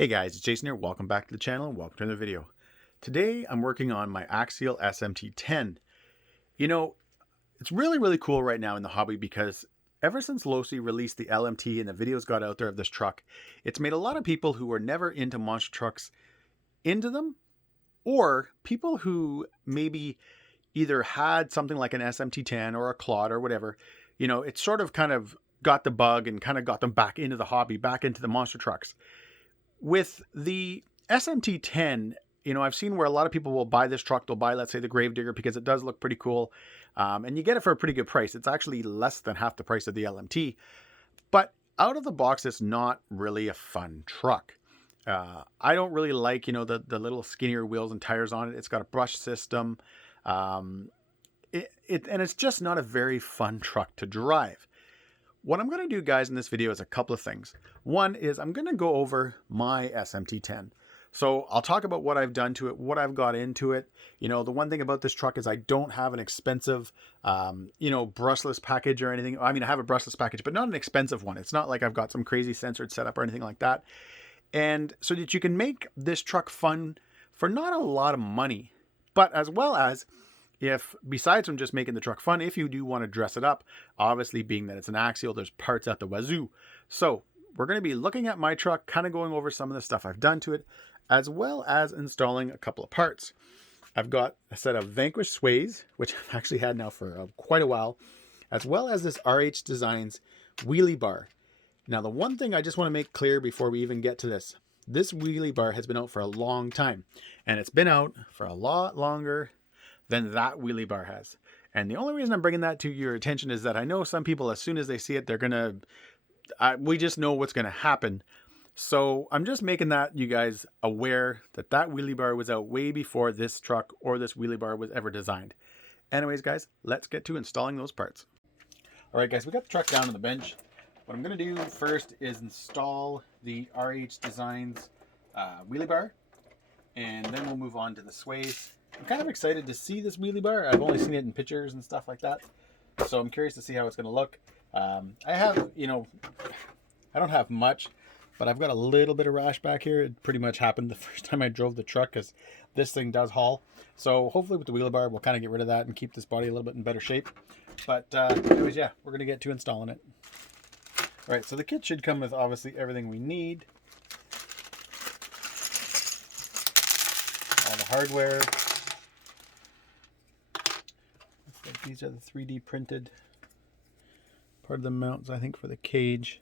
Hey guys, it's Jason here. Welcome back to the channel and welcome to another video. Today I'm working on my Axial SMT10. You know, it's really cool right now in the hobby because ever since Losi released the LMT and the videos got out there of this truck, it's made a lot of people who were never into monster trucks into them, or people who maybe either had something like an SMT10 or a Claude or whatever. You know, it sort of kind of got the bug and kind of got them back into the hobby, back into the monster trucks. With the SMT10, you know, I've seen where a lot of people will buy this truck. They'll buy, let's say, the Gravedigger because it does look pretty cool. And you get it for a pretty good price. It's actually less than half the price of the LMT. But out of the box, it's not really a fun truck. I don't really like, you know, the little skinnier wheels and tires on it. It's got a brush system. And it's just not a very fun truck to drive. What I'm going to do, guys, in this video is a couple of things. One is I'm going to go over my SMT10. So I'll talk about what I've done to it, what I've got into it. You know, the one thing about this truck is I don't have an expensive, you know, brushless package or anything. I mean, I have a brushless package, but not an expensive one. It's not like I've got some crazy censored setup or anything like that. And so that you can make this truck fun for not a lot of money, but as well as if, besides from just making the truck fun, if you do want to dress it up, obviously being that it's an Axial, there's parts at the wazoo. So we're going to be looking at my truck, kind of going over some of the stuff I've done to it, as well as installing a couple of parts. I've got a set of Vanquish sways, which I've actually had now for quite a while, as well as this RH Designs wheelie bar. Now, the one thing I just want to make clear before we even get to this wheelie bar has been out for a long time, and it's been out for a lot longer than that wheelie bar has. And the only reason I'm bringing that to your attention is that I know some people, as soon as they see it, they're gonna, we just know what's gonna happen. So I'm just making that you guys aware that that wheelie bar was out way before this truck or this wheelie bar was ever designed. Anyways, guys, let's get to installing those parts. All right, guys, we got the truck down on the bench. What I'm gonna do first is install the RH Designs wheelie bar, and then we'll move on to the sways. I'm kind of excited to see this wheelie bar. I've only seen it in pictures and stuff like that, so I'm curious to see how it's going to look. I have, you know, I don't have much, but I've got a little bit of rash back here. It pretty much happened the first time I drove the truck because this thing does haul. So hopefully with the wheelie bar, we'll kind of get rid of that and keep this body a little bit in better shape. But anyways, yeah, we're going to get to installing it. All right, so the kit should come with obviously everything we need. All the hardware. These are the 3D printed part of the mounts, I think, for the cage.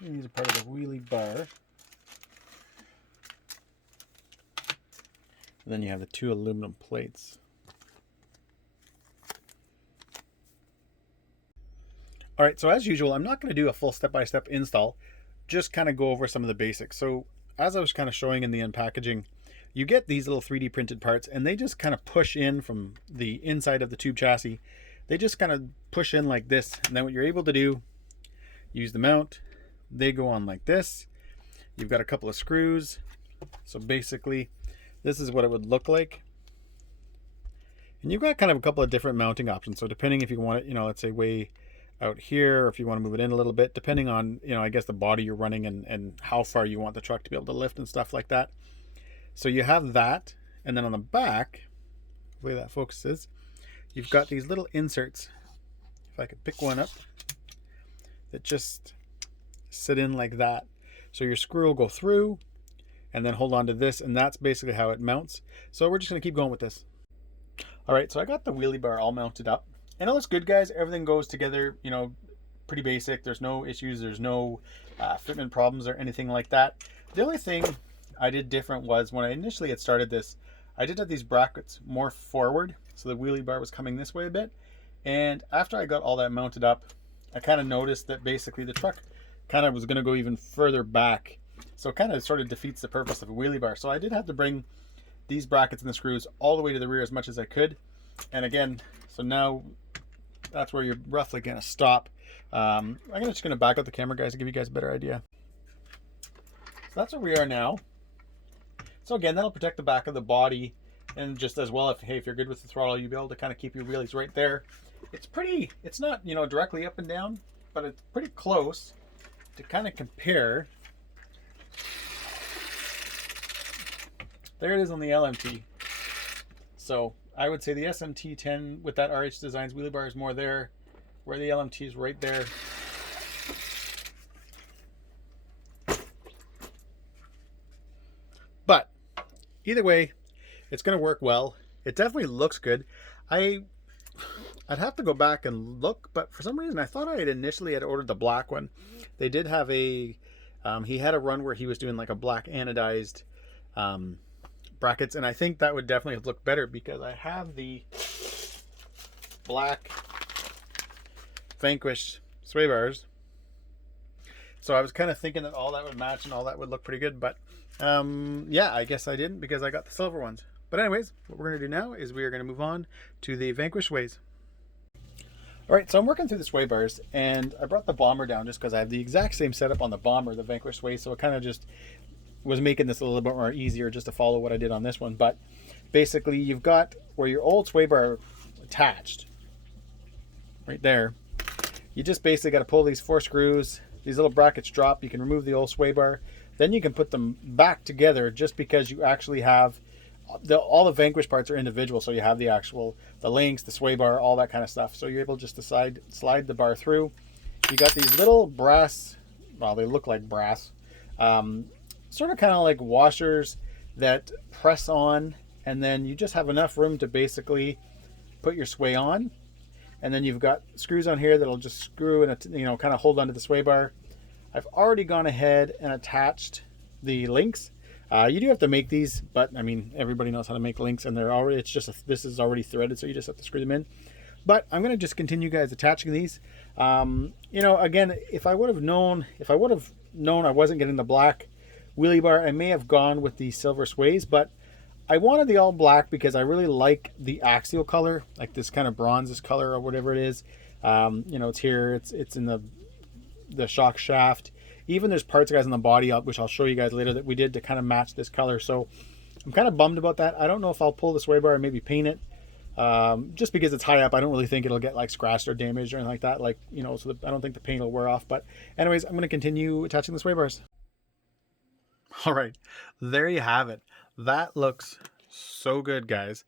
And these are part of the wheelie bar. And then you have the two aluminum plates. All right, so as usual, I'm not going to do a full step-by-step install, just kind of go over some of the basics. So as I was kind of showing in the unpackaging, you get these little 3D printed parts and they just kind of push in from the inside of the tube chassis. They just kind of push in like this. And then what you're able to do, use the mount. They go on like this. You've got a couple of screws. So basically, this is what it would look like. And you've got kind of a couple of different mounting options. So depending if you want it, you know, let's say way out here, or if you want to move it in a little bit, depending on, you know, I guess the body you're running and how far you want the truck to be able to lift and stuff like that. So you have that, and then on the back, the way that focuses, you've got these little inserts. If I could pick one up, that just sit in like that. So your screw will go through, and then hold on to this, and that's basically how it mounts. So we're just going to keep going with this. All right, so I got the wheelie bar all mounted up, and it looks good, guys. Everything goes together, you know, pretty basic. There's no issues. There's no fitment problems or anything like that. The only thing I did different was when I initially had started this, I did have these brackets more forward, so the wheelie bar was coming this way a bit. And after I got all that mounted up, I kind of noticed that basically the truck kind of was going to go even further back. So it kind of sort of defeats the purpose of a wheelie bar. So I did have to bring these brackets and the screws all the way to the rear as much as I could. And again, so now that's where you're roughly going to stop. I'm just going to back up the camera, guys, to give you guys a better idea. So that's where we are now. So again, that'll protect the back of the body, and just as well, if, hey, if you're good with the throttle, you'll be able to kind of keep your wheelies right there. It's pretty, it's not, you know, directly up and down, but it's pretty close to kind of compare. There it is on the LMT. So I would say the SMT10 with that RH Designs wheelie bar is more there, where the LMT is right there. But either way, it's going to work well. It definitely looks good. I'd have to go back and look, but for some reason I thought I had initially ordered the black one. They did have a, he had a run where he was doing like a black anodized brackets, and I think that would definitely look better because I have the black Vanquish sway bars. So I was kind of thinking that all that would match and all that would look pretty good, but yeah, I guess I didn't because I got the silver ones. But anyways, what we're going to do now is we are going to move on to the Vanquish sways. All right, so I'm working through the sway bars, and I brought the bomber down just because I have the exact same setup on the bomber, the Vanquish sway, so it kind of just was making this a little bit more easier just to follow what I did on this one. But basically, you've got where your old sway bar attached, right there. You just basically got to pull these 4 screws. These little brackets drop. You can remove the old sway bar. Then you can put them back together just because you actually have all the Vanquish parts are individual. So you have the links, the sway bar, all that kind of stuff. So you're able just to slide the bar through. You got these little brass, well, they look like brass, sort of kind of like washers that press on, and then you just have enough room to basically put your sway on. And then you've got screws on here that'll just screw and, kind of hold onto the sway bar. I've already gone ahead and attached the links. You do have to make these, but I mean, everybody knows how to make links, and they're already, this is already threaded, so you just have to screw them in. But I'm going to just continue, guys, attaching these. Again, if I would have known I wasn't getting the black wheelie bar, I may have gone with the silver sways, but I wanted the all black because I really like the axial color, like this kind of bronze color or whatever it is. It's here, it's in the shock shaft. Even there's parts, guys, on the body, which I'll show you guys later, that we did to kind of match this color. So I'm kind of bummed about that. I don't know if I'll pull the sway bar and maybe paint it. Just because it's high up, I don't really think it'll get like scratched or damaged or anything like that. I don't think the paint will wear off. But anyways, I'm going to continue attaching the sway bars. All right, there you have it. That looks so good, guys.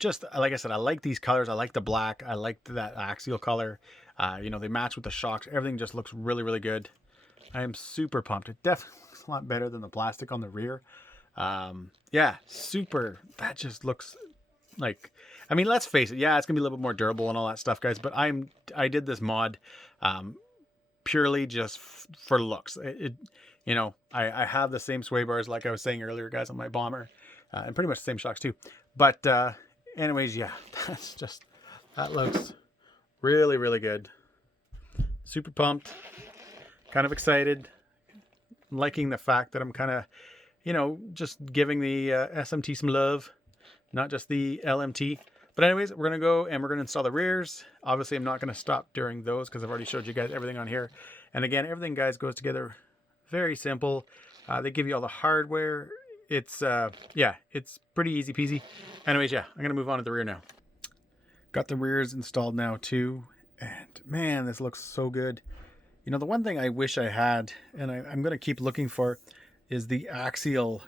Just like I said, I like these colors. I like the black. I like that axial color. They match with the shocks. Everything just looks really, really good. I am super pumped. It definitely looks a lot better than the plastic on the rear. Yeah, super. That just looks like, I mean, let's face it. Yeah, it's gonna be a little bit more durable and all that stuff, guys. But I did this mod purely just for looks. I have the same sway bars like I was saying earlier, guys, on my bomber, and pretty much the same shocks too. But anyways, yeah, that looks really, really good. Super pumped. Kind of excited. I'm liking the fact that I'm kind of, just giving the SMT some love, not just the LMT. But anyways, we're going to go and we're going to install the rears. Obviously, I'm not going to stop during those because I've already showed you guys everything on here. And again, everything, guys, goes together very simple. They give you all the hardware. It's, it's pretty easy peasy. Anyways, yeah, I'm going to move on to the rear now. Got the rears installed now too. And man, this looks so good. The one thing I wish I had, and I'm going to keep looking for, is the axial,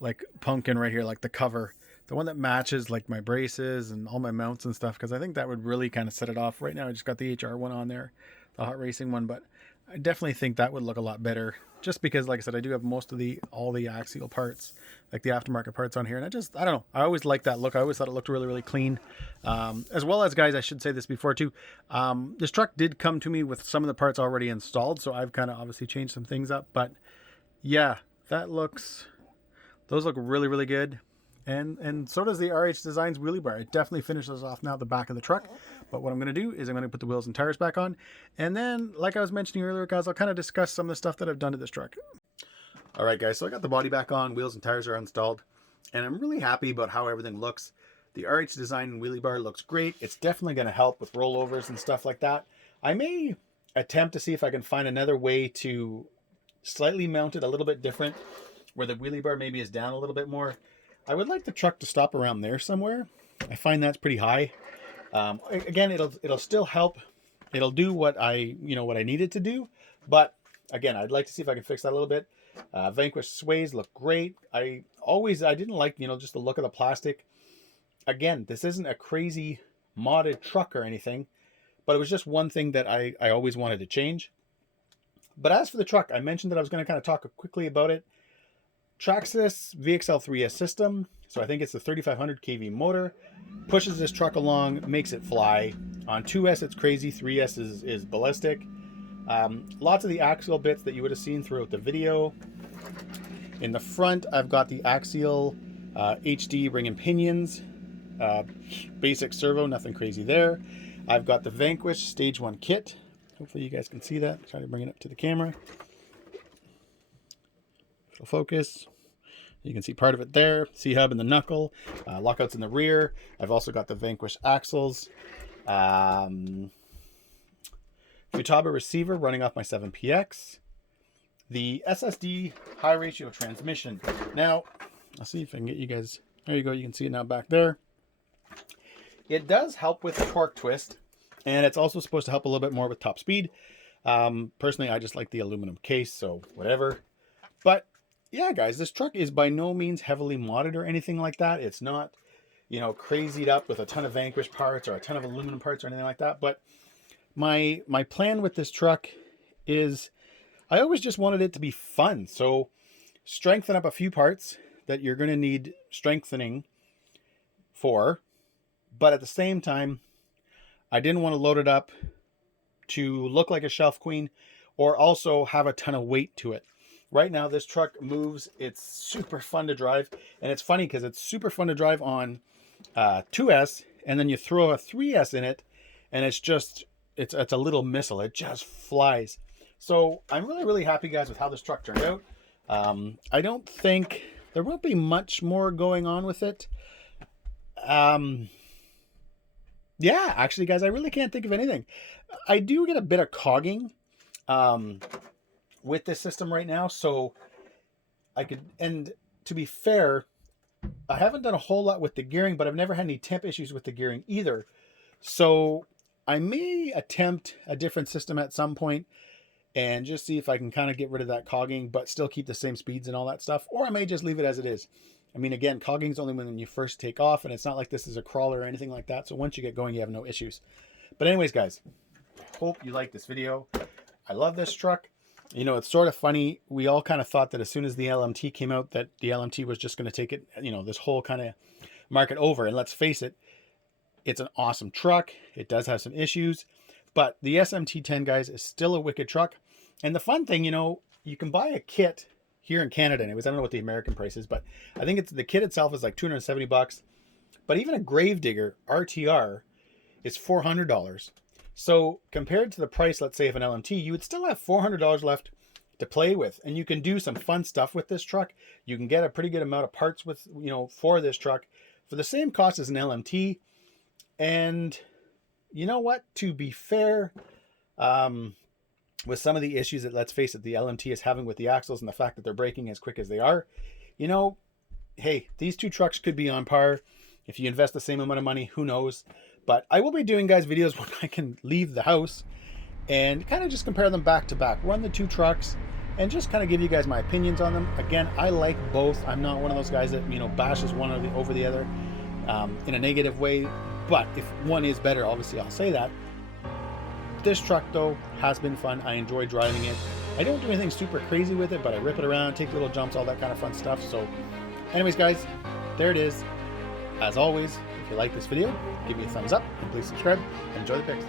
like, pumpkin right here, like the cover. The one that matches, like, my braces and all my mounts and stuff, because I think that would really kind of set it off. Right now, I just got the HR one on there, the hot racing one, but I definitely think that would look a lot better. Just because, like I said, I do have most of all the axial parts, like the aftermarket parts on here. And I don't know. I always liked that look. I always thought it looked really, really clean. As well as, guys, I should say this before too. This truck did come to me with some of the parts already installed. So I've kind of obviously changed some things up. But yeah, those look really, really good. And so does the RH Designs wheelie bar. It definitely finishes off now the back of the truck. But what I'm going to do is I'm going to put the wheels and tires back on. And then, like I was mentioning earlier, guys, I'll kind of discuss some of the stuff that I've done to this truck. All right, guys, so I got the body back on. Wheels and tires are installed. And I'm really happy about how everything looks. The RH Design wheelie bar looks great. It's definitely going to help with rollovers and stuff like that. I may attempt to see if I can find another way to slightly mount it a little bit different, where the wheelie bar maybe is down a little bit more. I would like the truck to stop around there somewhere. I find that's pretty high. Again, it'll still help It'll do what I need it to do, but again, I'd like to see if I can fix that a little bit. Vanquish sways look great. I didn't like, just the look of the plastic. Again, this isn't a crazy modded truck or anything, but it was just one thing that I always wanted to change. But as for the truck, I mentioned that I was going to kind of talk quickly about it. Traxxas VXL3S system. So I think it's the 3500 kV motor. Pushes this truck along, makes it fly. On 2S, it's crazy. 3S is ballistic. Lots of the axial bits that you would have seen throughout the video. In the front, I've got the Axial HD ring and pinions. Basic servo, nothing crazy there. I've got the Vanquish Stage 1 kit. Hopefully you guys can see that. Try to bring it up to the camera. It'll focus. You can see part of it there. C-hub in the knuckle. Lockouts in the rear. I've also got the Vanquish axles. Futaba receiver running off my 7PX. The SSD high ratio transmission. Now, I'll see if I can get you guys. There you go. You can see it now back there. It does help with the torque twist, and it's also supposed to help a little bit more with top speed. Personally, I just like the aluminum case, so whatever. But yeah, guys, this truck is by no means heavily modded or anything like that. It's not, crazied up with a ton of Vanquish parts or a ton of aluminum parts or anything like that. But my plan with this truck is I always just wanted it to be fun. So strengthen up a few parts that you're going to need strengthening for. But at the same time, I didn't want to load it up to look like a shelf queen or also have a ton of weight to it. Right now, this truck moves. It's super fun to drive. And it's funny because it's super fun to drive on 2S. And then you throw a 3S in it. And it's a little missile. It just flies. So I'm really, really happy, guys, with how this truck turned out. I don't think there won't be much more going on with it. Yeah, actually, guys, I really can't think of anything. I do get a bit of cogging with this system right now, so and to be fair, I haven't done a whole lot with the gearing, but I've never had any temp issues with the gearing either. So I may attempt a different system at some point and just see if I can kind of get rid of that cogging, but still keep the same speeds and all that stuff. Or I may just leave it as it is. I mean, again, cogging is only when you first take off, and it's not like this is a crawler or anything like that. So once you get going, you have no issues. But anyways, guys, hope you like this video. I love this truck. It's sort of funny. We all kind of thought that as soon as the LMT came out, that the LMT was just going to take it, this whole kind of market over. And let's face it, it's an awesome truck. It does have some issues, but the SMT10, guys, is still a wicked truck. And the fun thing, you can buy a kit here in Canada anyways. I don't know what the American price is, but I think the kit itself is like $270. But even a Gravedigger RTR is $400. So compared to the price, let's say, of an LMT, you would still have $400 left to play with. And you can do some fun stuff with this truck. You can get a pretty good amount of parts with, for this truck for the same cost as an LMT. And you know what? To be fair, with some of the issues that, let's face it, the LMT is having with the axles and the fact that they're braking as quick as they are, hey, these two trucks could be on par. If you invest the same amount of money, who knows? But I will be doing, guys, videos when I can leave the house and kind of just compare them back to back, run the two trucks, and just kind of give you guys my opinions on them. Again, I like both. I'm not one of those guys that, bashes one over the other in a negative way. But if one is better, obviously I'll say that. This truck, though, has been fun. I enjoy driving it. I don't do anything super crazy with it, but I rip it around, take little jumps, all that kind of fun stuff. So anyways, guys, there it is. As always, if you like this video, give me a thumbs up and please subscribe and enjoy the pics.